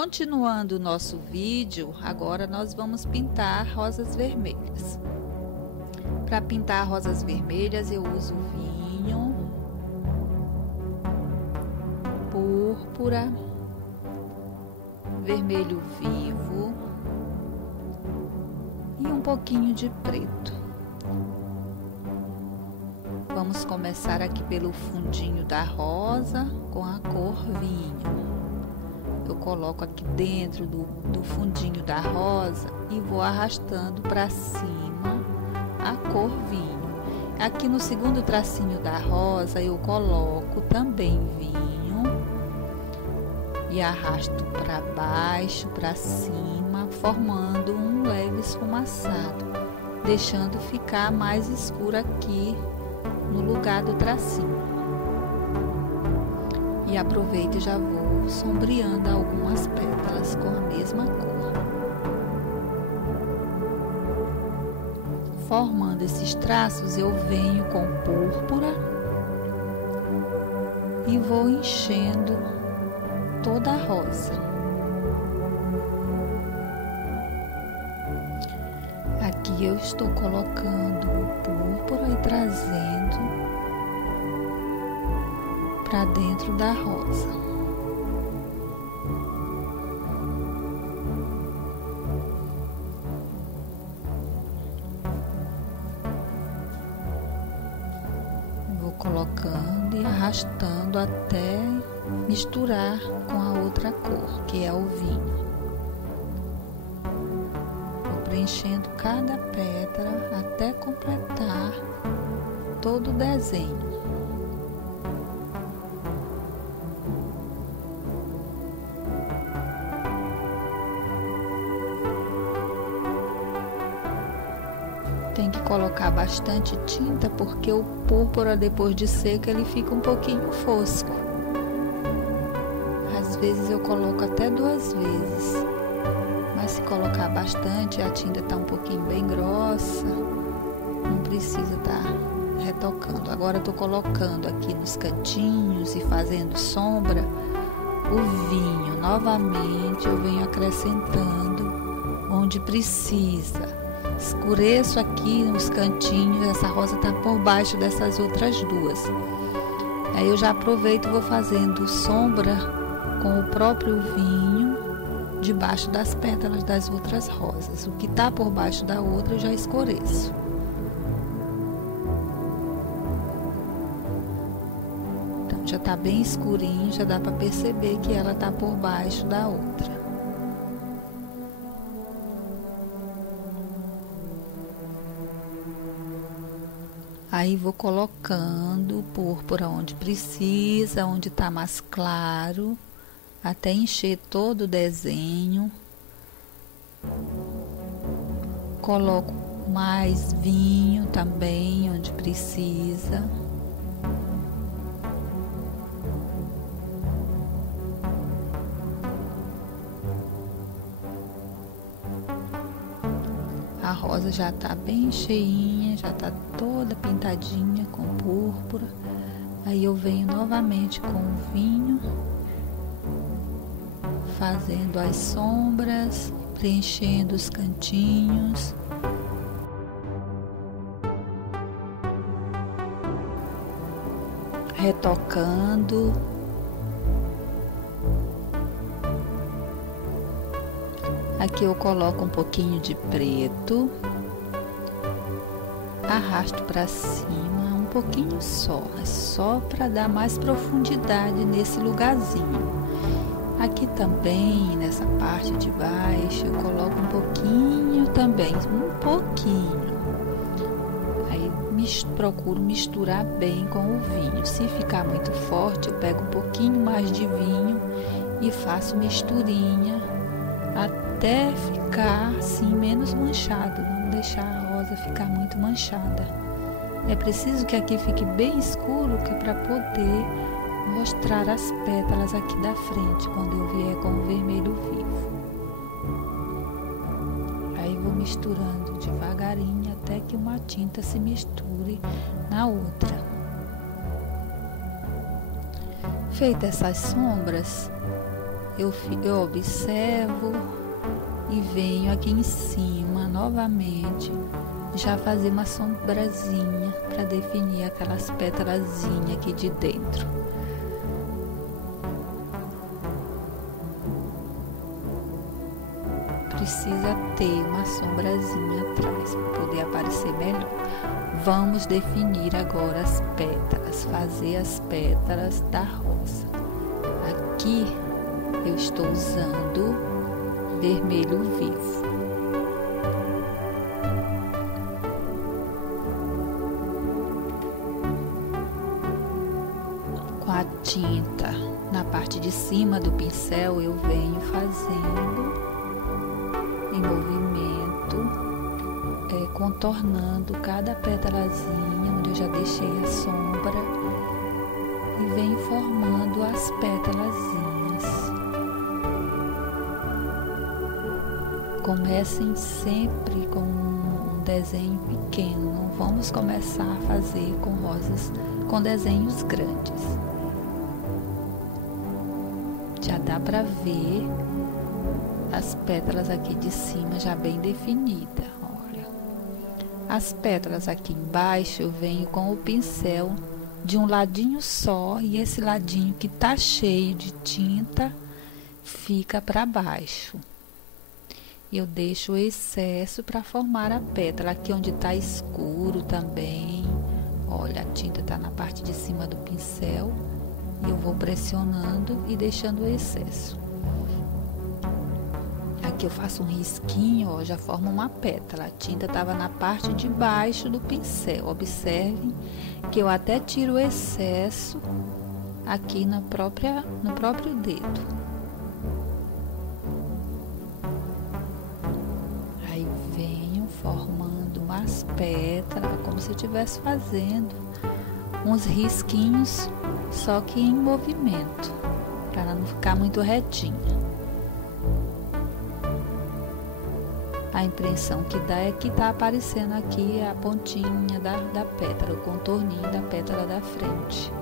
Continuando o nosso vídeo, agora nós vamos pintar rosas vermelhas. Para pintar rosas vermelhas eu uso vinho, púrpura, vermelho vivo e um pouquinho de preto. Vamos começar aqui pelo fundinho da rosa com a cor vinho. Eu coloco aqui dentro do fundinho da rosa e vou arrastando para cima a cor vinho. Aqui no segundo tracinho da rosa eu coloco também vinho e arrasto para baixo, para cima, formando um leve esfumaçado, deixando ficar mais escuro aqui no lugar do tracinho. E aproveito e já vou sombreando algumas pétalas com a mesma cor. Formando esses traços, eu venho com púrpura e vou enchendo toda a rosa. Aqui eu estou colocando o púrpura e trazendo para dentro da rosa. Vou colocando e arrastando até misturar com a outra cor, que é o vinho. Vou preenchendo cada pétala até completar todo o desenho. Tem que colocar bastante tinta porque o púrpura depois de seco ele fica um pouquinho fosco. Às vezes eu coloco até 2 vezes, mas se colocar bastante a tinta está um pouquinho bem grossa, não precisa estar retocando. Agora eu estou colocando aqui nos cantinhos e fazendo sombra o vinho. Novamente eu venho acrescentando onde precisa. Escureço aqui nos cantinhos, essa rosa está por baixo dessas outras duas. Aí eu já aproveito e vou fazendo sombra com o próprio vinho debaixo das pétalas das outras rosas. O que está por baixo da outra eu já escureço. Então já está bem escurinho, já dá para perceber que ela está por baixo da outra. Aí vou colocando púrpura onde precisa, onde está mais claro, até encher todo o desenho. Coloco mais vinho também onde precisa. A rosa já está bem cheinha, já está toda pintadinha com púrpura. Aí eu venho novamente com o vinho, fazendo as sombras, preenchendo os cantinhos. Retocando. Aqui eu coloco um pouquinho de preto, arrasto para cima um pouquinho só para dar mais profundidade nesse lugarzinho. Aqui também, nessa parte de baixo, eu coloco um pouquinho também, um pouquinho. Aí procuro misturar bem com o vinho. Se ficar muito forte, eu pego um pouquinho mais de vinho e faço misturinha até ficar assim menos manchado, não deixar a rosa ficar muito manchada. É preciso que aqui fique bem escuro, que é para poder mostrar as pétalas aqui da frente quando eu vier com o vermelho vivo. Aí vou misturando devagarinho até que uma tinta se misture na outra. Feitas essas sombras, eu observo e venho aqui em cima novamente já fazer uma sombrazinha para definir aquelas pétalazinhas aqui de dentro. Precisa ter uma sombrazinha atrás para poder aparecer melhor. Vamos definir agora as pétalas, fazer as pétalas da rosa. Aqui eu estou usando vermelho vivo. Com a tinta na parte de cima do pincel eu venho fazendo em movimento, contornando cada pétalazinha onde eu já deixei a sombra e venho formando as pétalazinhas. Comecem sempre com um desenho pequeno, não vamos começar a fazer com rosas com desenhos grandes. Já dá para ver as pétalas aqui de cima já bem definida. Olha, as pétalas aqui embaixo eu venho com o pincel de um ladinho só e esse ladinho que tá cheio de tinta fica para baixo. Eu deixo o excesso para formar a pétala aqui onde tá escuro também. Olha, a tinta tá na parte de cima do pincel e eu vou pressionando e deixando o excesso. Aqui eu faço um risquinho, ó, já forma uma pétala. A tinta estava na parte de baixo do pincel. Observem que eu até tiro o excesso aqui no próprio dedo. Aí venho formando umas pétalas, como se eu estivesse fazendo uns risquinhos, só que em movimento, para ela não ficar muito retinha. A impressão que dá é que tá aparecendo aqui a pontinha da pétala, o contorninho da pétala da frente.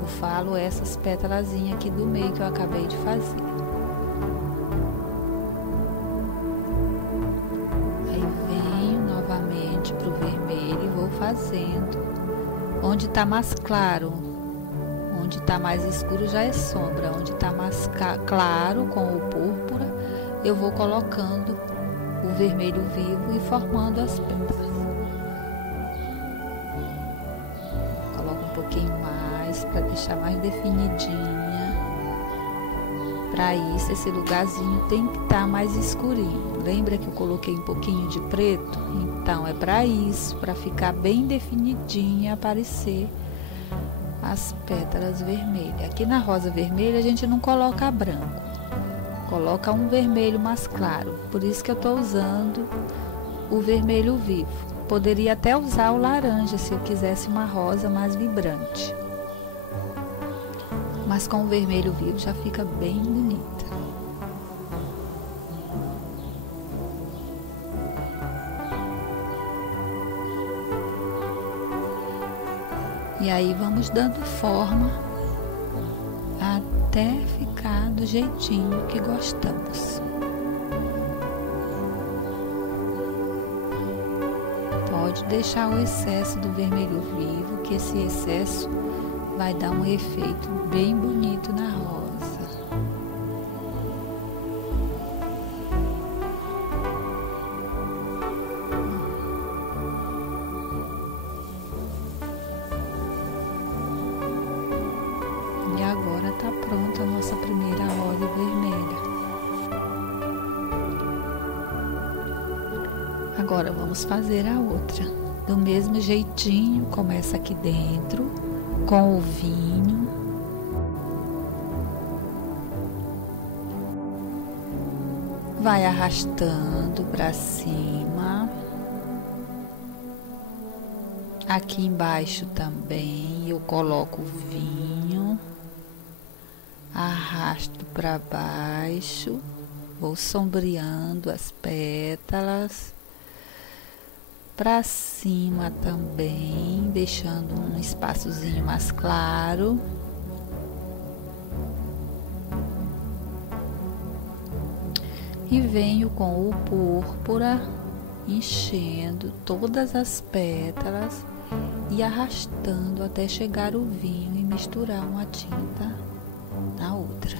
Eu falo essas pétalazinhas aqui do meio que eu acabei de fazer. Aí venho novamente pro vermelho e vou fazendo. Onde tá mais claro, onde tá mais escuro já é sombra. Onde tá mais claro com o púrpura, eu vou colocando o vermelho vivo e formando as pétalas. Coloco um pouquinho mais para deixar mais definidinha. Para isso, esse lugarzinho tem que estar mais escurinho. Lembra que eu coloquei um pouquinho de preto? Então é para isso, para ficar bem definidinha, aparecer as pétalas vermelhas. Aqui na rosa vermelha a gente não coloca branco. Coloca um vermelho mais claro, por isso que eu estou usando o vermelho vivo. Poderia até usar o laranja se eu quisesse uma rosa mais vibrante. Mas com o vermelho vivo já fica bem bonita. E aí vamos dando forma até ficar do jeitinho que gostamos. Pode deixar o excesso do vermelho vivo, que esse excesso vai dar um efeito bem bonito na rosa. E agora tá pronta a nossa primeira rosa vermelha. Agora vamos fazer a outra. Do mesmo jeitinho, começa aqui dentro, com o vinho. Vai arrastando para cima. Aqui embaixo também eu coloco o vinho. Arrasto para baixo, vou sombreando as pétalas, para cima também, deixando um espaçozinho mais claro. E venho com o púrpura enchendo todas as pétalas e arrastando até chegar o vinho e misturar uma tinta na outra.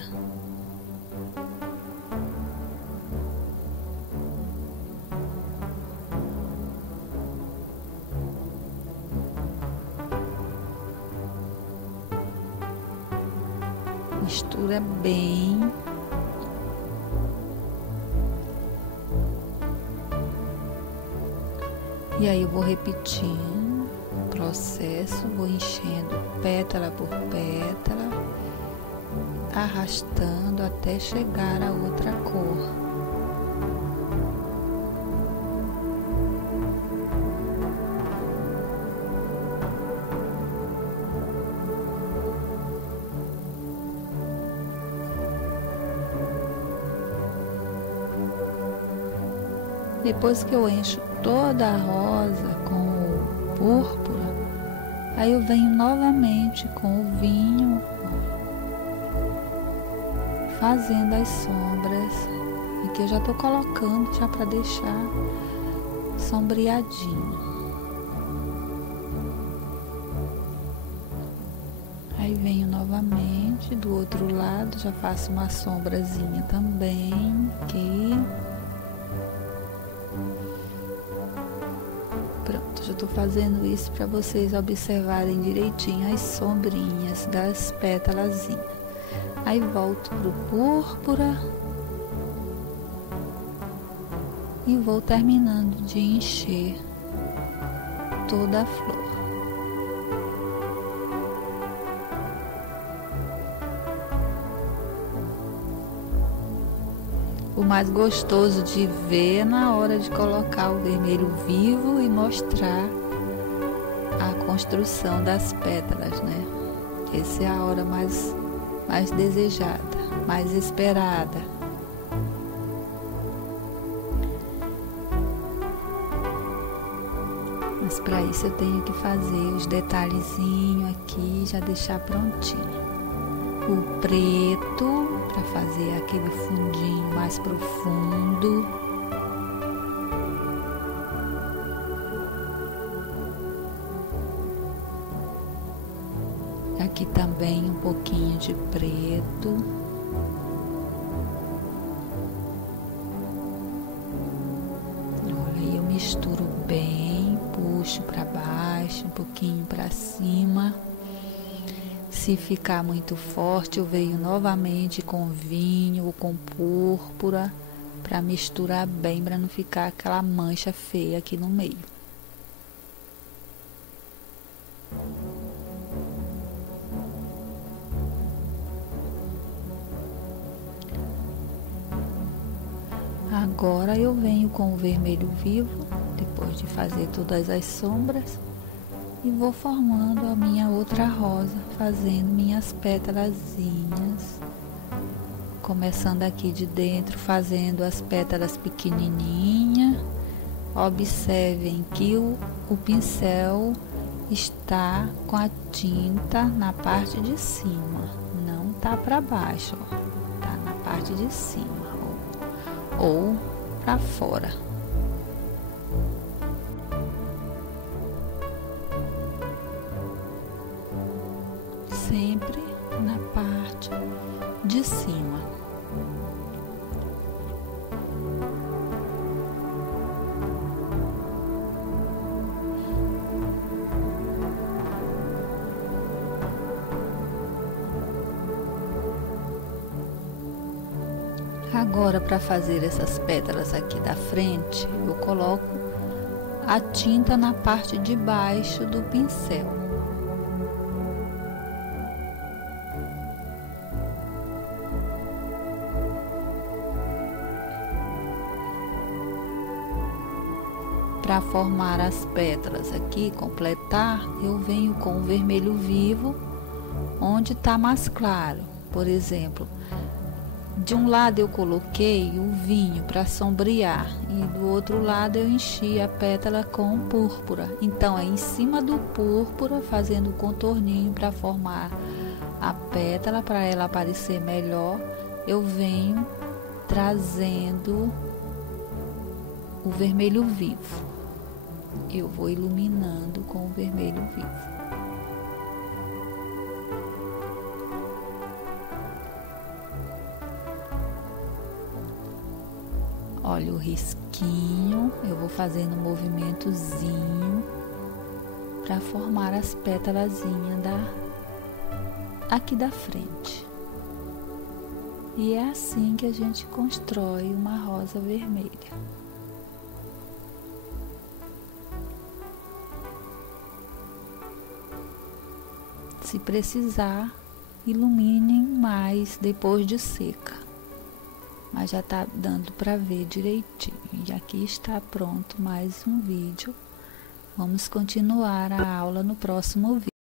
Mistura bem. E aí eu vou repetindo o processo, vou enchendo pétala por pétala, arrastando até chegar a outra cor. Depois que eu encho toda a rosa com o púrpura, aí eu venho novamente com o vinho, fazendo as sombras. Aqui eu já estou colocando já para deixar sombreadinho. Aí venho novamente do outro lado, já faço uma sombrazinha também aqui. Pronto, já estou fazendo isso para vocês observarem direitinho as sombrinhas das pétalazinhas. Aí volto pro púrpura e vou terminando de encher toda a flor. O mais gostoso de ver na hora de colocar o vermelho vivo e mostrar a construção das pétalas, né? Essa é a hora mais desejada, mais esperada. Mas para isso eu tenho que fazer os detalhezinhos aqui, já deixar prontinho. O preto para fazer aquele fundinho mais profundo. Aqui também um pouquinho de preto. Olha, aí eu misturo bem, puxo para baixo, um pouquinho para cima. Se ficar muito forte, eu venho novamente com vinho ou com púrpura para misturar bem, para não ficar aquela mancha feia aqui no meio. Agora eu venho com o vermelho vivo, depois de fazer todas as sombras. E vou formando a minha outra rosa, fazendo minhas pétalazinhas. Começando aqui de dentro, fazendo as pétalas pequenininhas. Observem que o pincel está com a tinta na parte de cima, não tá para baixo, ó. Tá na parte de cima, ou para fora. Sempre na parte de cima. Agora, para fazer essas pétalas aqui da frente, eu coloco a tinta na parte de baixo do pincel. Para formar as pétalas aqui, completar, eu venho com o vermelho vivo, onde está mais claro. Por exemplo, de um lado eu coloquei o vinho para sombrear e do outro lado eu enchi a pétala com púrpura. Então é em cima do púrpura, fazendo o contorninho para formar a pétala, para ela aparecer melhor, eu venho trazendo o vermelho vivo. Eu vou iluminando com o vermelho vivo. Olha o risquinho, eu vou fazendo um movimentozinho para formar as pétalazinhas aqui da frente. E é assim que a gente constrói uma rosa vermelha. Se precisar, iluminem mais depois de seca. Mas já tá dando para ver direitinho. E aqui está pronto mais um vídeo. Vamos continuar a aula no próximo vídeo.